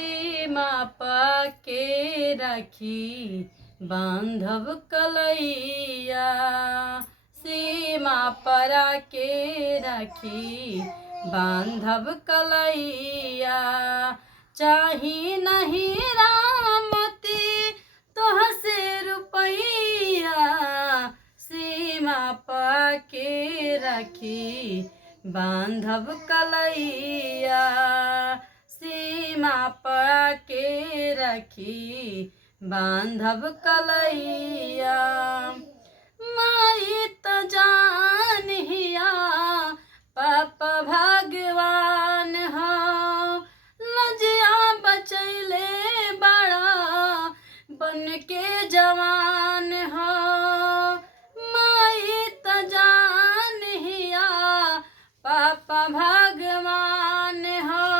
सीमा पाके राखी बांधव कलैया। सीमा परा के राखी बांधव कलैया। चाही नहीं रामती तोह से रुपैया। सीमा पाके राखी बांधव कलैया। सीमा पाके राखी बांधव कलैया। माई त जान हिया पापा भगवान हो। लजिया बचैले बड़ा बन के जवान हो। माई त जान हिया पापा भगवान हो।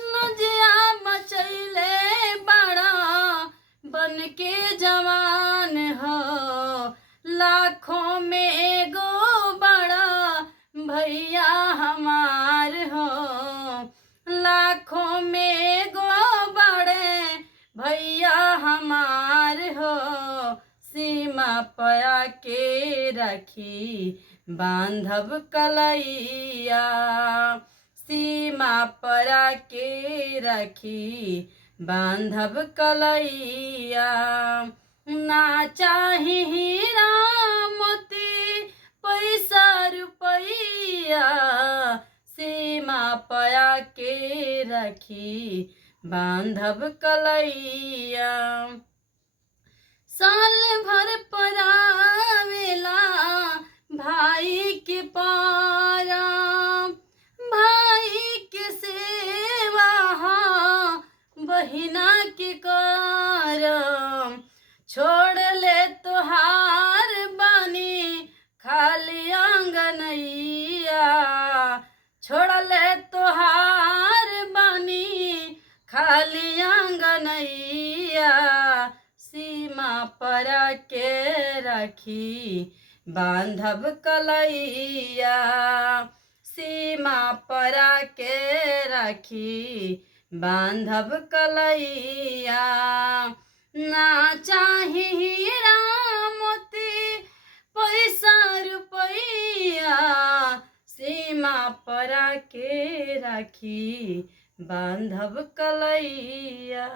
लजिया बचैले बड़ा बन के जवान हो। लाखों में एगो बड़ा भैया हमार हो। लाखों में एगो बड़े भैया हमार हो। सीमा पया के राखी बांधव कलैया। सीमा परा के राखी बांधव कलैया। ना चाही हीरा मोती पैसा रुपैया। सीमा पया के राखी बांधव कलैया। साल भर परावेला भाई के पारा। भाई के सेवा बहिना के करम। छोड़ ले तोहार बानी खाली आंगनैया। छोड़ ले तोहार बानी खाली आंगनैया। सीमा परा के राखी बांधव कलैया। सीमा परा के राखी बांधव कलैया। ना चाही हीरा मोती पैसा रुपैया। सीमा परा के राखी बांधव कलैया।